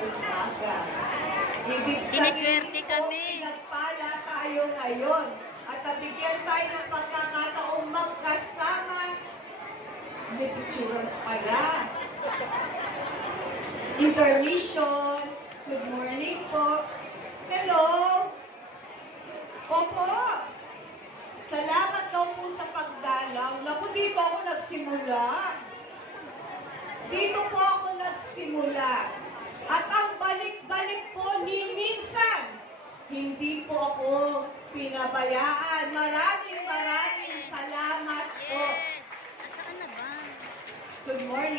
umaga. Ibig Siniswerte sabihin po, kami. pinagpala tayo ngayon. At nabigyan tayo ng pagkakataong magkasama. May picture pala. Intermission. Good morning po. Hello. Opo. Salamat daw po sa pagdalaw. Naku, dito ako nagsimula. Dito po ako nagsimula. At ang balik-balik po ni minsan, hindi po ako pinabayaan. Maraming salamat po. Yes! Nasaan na ba? Good morning.